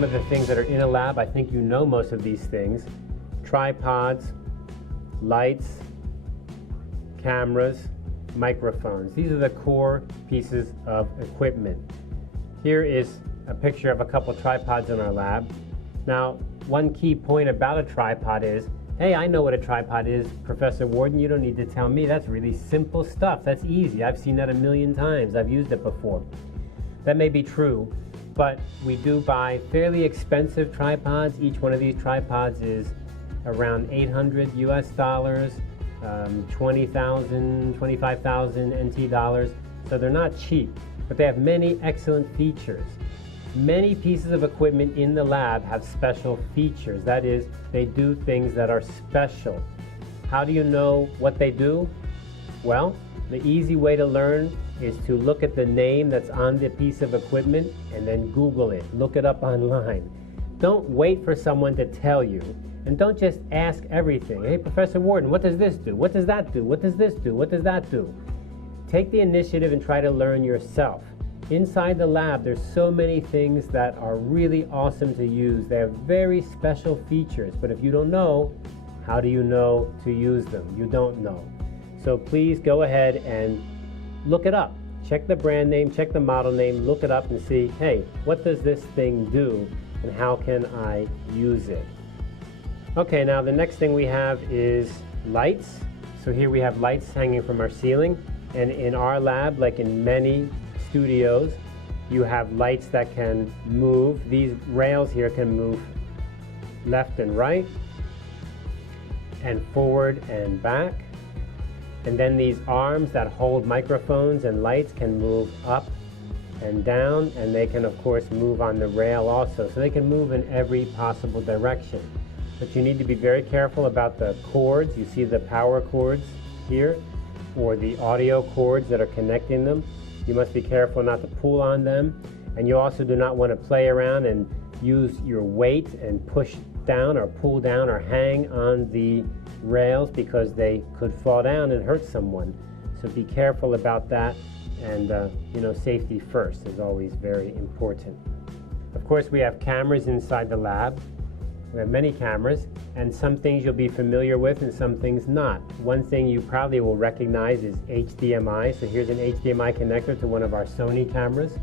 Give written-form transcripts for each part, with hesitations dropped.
some of the things that are in a lab. I think you know most of these things. Tripods, lights, cameras, microphones. These are the core pieces of equipment. Here is a picture of a couple tripods in our lab. Now, one key point about a tripod is, hey, I know what a tripod is, Professor Warden, you don't need to tell me. That's really simple stuff. That's easy. I've seen that a million times. I've used it before. That may be true, but we do buy fairly expensive tripods. Each one of these tripods is around $800 US, 20,000, 25,000 NT dollars. So they're not cheap, but they have many excellent features. Many pieces of equipment in the lab have special features. That is, they do things that are special. How do you know what they do? Well, the easy way to learn is to look at the name that's on the piece of equipment and then Google it. Look it up online. Don't wait for someone to tell you. And don't just ask everything. Hey, Professor Warden, what does this do? What does that do? What does this do? What does that do? Take the initiative and try to learn yourself. Inside the lab, there's so many things that are really awesome to use. They have very special features, but if you don't know, how do you know to use them? You don't know. So please go ahead and look it up. Check the brand name, check the model name, look it up and see, hey, what does this thing do and how can I use it? Okay, now the next thing we have is lights. So here we have lights hanging from our ceiling, and in our lab, like in many studios, you have lights that can move. These rails here can move left and right, and forward and back. And then these arms that hold microphones and lights can move up and down, and they can of course move on the rail also. So they can move in every possible direction. But you need to be very careful about the cords. You see the power cords here, or the audio cords that are connecting them. You must be careful not to pull on them. And you also do not want to play around and use your weight and push down or pull down or hang on the rails, because they could fall down and hurt someone. So be careful about that, and safety first is always very important. Of course, we have cameras inside the lab. We have many cameras, and some things you'll be familiar with and some things not. One thing you probably will recognize is HDMI. So here's an HDMI connector to one of our Sony cameras.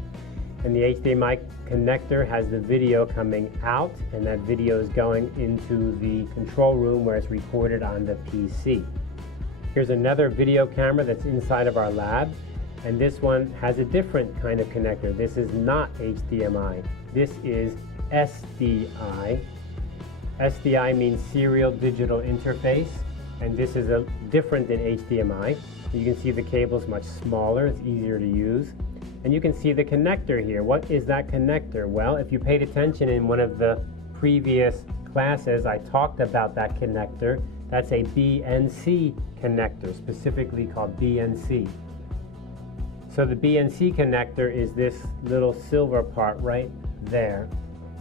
And the HDMI connector has the video coming out, and that video is going into the control room where it's recorded on the PC. Here's another video camera that's inside of our lab, and this one has a different kind of connector. This is not HDMI. This is SDI. SDI means Serial Digital Interface, and this is different than HDMI. You can see the cable's much smaller, it's easier to use. And you can see the connector here. What is that connector? Well, if you paid attention in one of the previous classes, I talked about that connector. That's a BNC connector, specifically called BNC. So the BNC connector is this little silver part right there.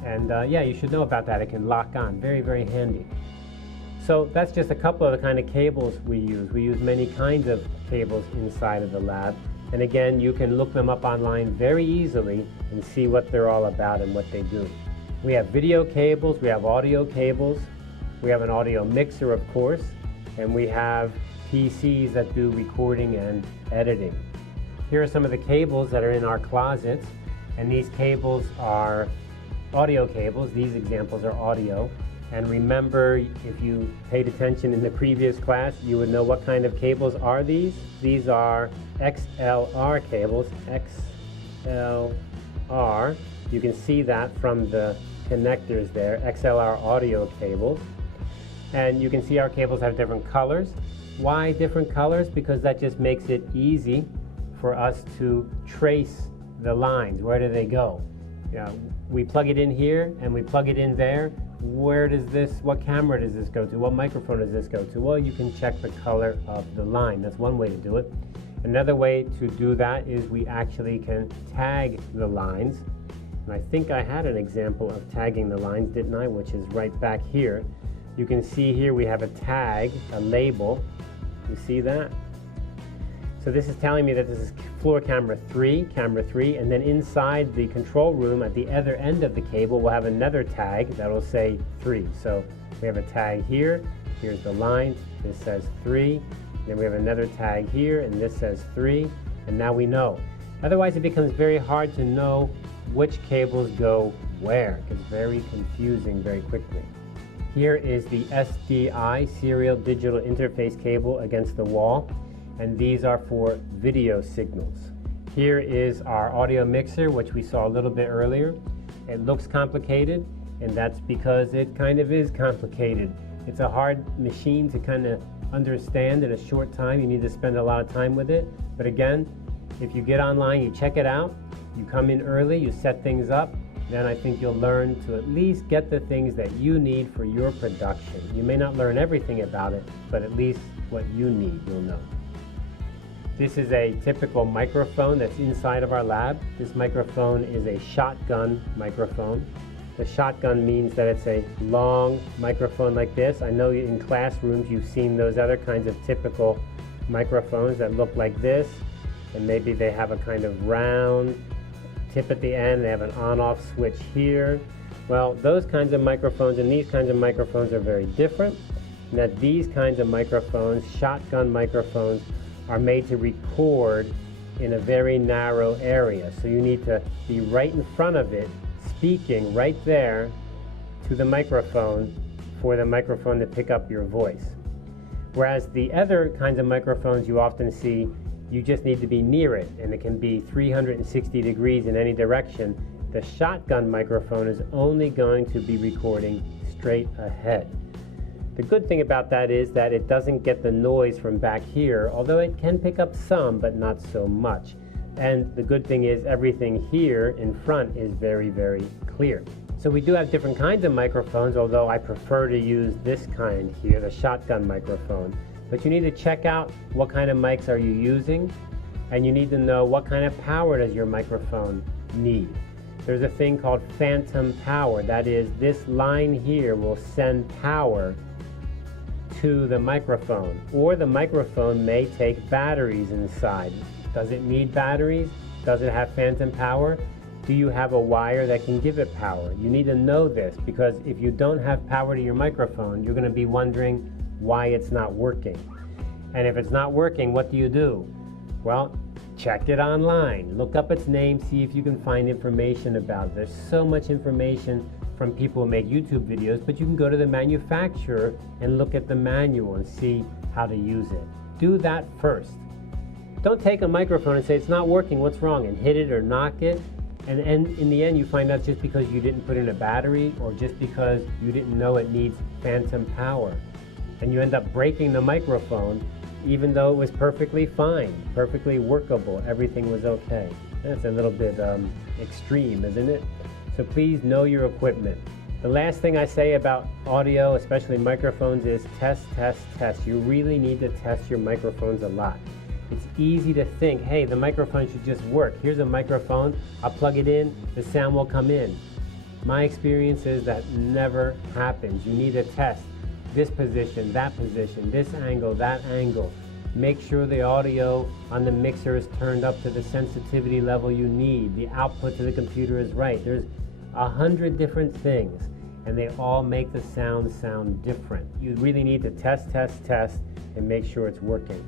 And yeah, you should know about that. It can lock on. Very, very handy. So that's just a couple of the kind of cables we use. We use many kinds of cables inside of the lab. And again, you can look them up online very easily and see what they're all about and what they do. We have video cables, we have audio cables, we have an audio mixer, of course, and we have PCs that do recording and editing. Here are some of the cables that are in our closets, and these cables are audio cables. These examples are audio. And remember, if you paid attention in the previous class, you would know what kind of cables are these. These are XLR cables, XLR. You can see that from the connectors there, XLR audio cables. And you can see our cables have different colors. Why different colors? Because that just makes it easy for us to trace the lines. Where do they go? We plug it in here and we plug it in there. What camera does this go to? What microphone does this go to? Well, you can check the color of the line. That's one way to do it. Another way to do that is we actually can tag the lines. And I think I had an example of tagging the lines, didn't I? Which is right back here. You can see here we have a tag, a label. You see that? So this is telling me that this is floor camera 3, and then inside the control room at the other end of the cable we'll have another tag that will say 3. So we have a tag here, here's the line, this says 3, then we have another tag here and this says 3, and now we know. Otherwise it becomes very hard to know which cables go where. It's very confusing very quickly. Here is the SDI, serial digital interface cable against the wall, and these are for video signals. Here is our audio mixer, which we saw a little bit earlier. It looks complicated, and that's because it kind of is complicated. It's a hard machine to kind of understand in a short time. You need to spend a lot of time with it. But again, if you get online, you check it out, you come in early, you set things up, then I think you'll learn to at least get the things that you need for your production. You may not learn everything about it, but at least what you need, you'll know. This is a typical microphone that's inside of our lab. This microphone is a shotgun microphone. The shotgun means that it's a long microphone like this. I know in classrooms you've seen those other kinds of typical microphones that look like this, and maybe they have a kind of round tip at the end, they have an on-off switch here. Well, those kinds of microphones and these kinds of microphones are very different, and that these kinds of microphones, shotgun microphones, are made to record in a very narrow area. So you need to be right in front of it, speaking right there to the microphone for the microphone to pick up your voice. Whereas the other kinds of microphones you often see, you just need to be near it, and it can be 360 degrees in any direction. The shotgun microphone is only going to be recording straight ahead. The good thing about that is that it doesn't get the noise from back here, although it can pick up some, but not so much. And the good thing is everything here in front is very, very clear. So we do have different kinds of microphones, although I prefer to use this kind here, the shotgun microphone. But you need to check out what kind of mics are you using, and you need to know what kind of power does your microphone need. There's a thing called phantom power. That is, this line here will send power to the microphone, or the microphone may take batteries inside. Does it need batteries? Does it have phantom power? Do you have a wire that can give it power? You need to know this, because if you don't have power to your microphone, you're going to be wondering why it's not working. And if it's not working, what do? Well, check it online. Look up its name, see if you can find information about it. There's so much information from people who make YouTube videos, but you can go to the manufacturer and look at the manual and see how to use it. Do that first. Don't take a microphone and say it's not working, what's wrong, and hit it or knock it, and in the end you find out just because you didn't put in a battery or just because you didn't know it needs phantom power. And you end up breaking the microphone even though it was perfectly fine, perfectly workable, everything was okay. That's a little bit extreme, isn't it? So please know your equipment. The last thing I say about audio, especially microphones, is test, test, test. You really need to test your microphones a lot. It's easy to think, hey, the microphone should just work. Here's a microphone, I'll plug it in, the sound will come in. My experience is that never happens. You need to test this position, this angle, that angle. Make sure the audio on the mixer is turned up to the sensitivity level you need. The output to the computer is right. There's 100 different things, and they all make the sound different. You really need to test, test, test, and make sure it's working.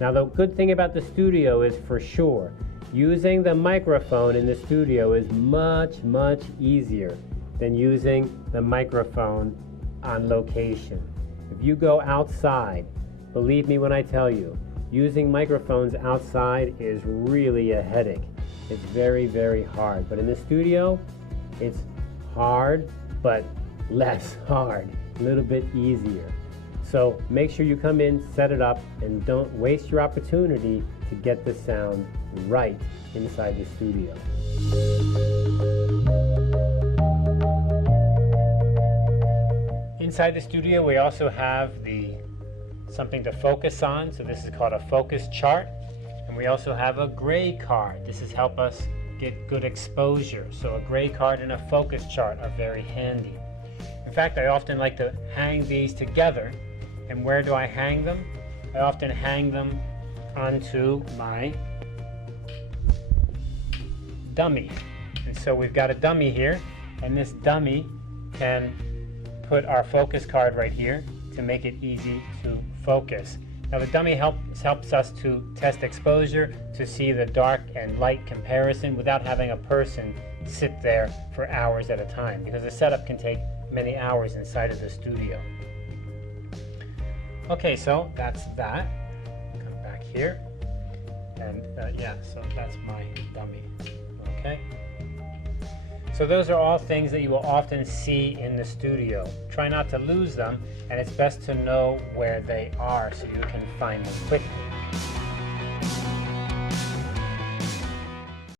Now, the good thing about the studio is, for sure, using the microphone in the studio is much, much easier than using the microphone on location. If you go outside, believe me when I tell you, using microphones outside is really a headache. It's very, very hard. But in the studio, it's hard, but less hard, a little bit easier. So make sure you come in, set it up, and don't waste your opportunity to get the sound right inside the studio. Inside the studio, we also have something to focus on. So this is called a focus chart. And we also have a gray card. This is help us get good exposure. So a gray card and a focus chart are very handy. In fact, I often like to hang these together. And where do I hang them? I often hang them onto my dummy. And so we've got a dummy here, and this dummy can put our focus card right here to make it easy to focus. Now the dummy helps us to test exposure, to see the dark and light comparison without having a person sit there for hours at a time, because the setup can take many hours inside of the studio. Okay, so that's that. Come back here, and yeah, so that's my dummy. Okay. So those are all things that you will often see in the studio. Try not to lose them, and it's best to know where they are so you can find them quickly.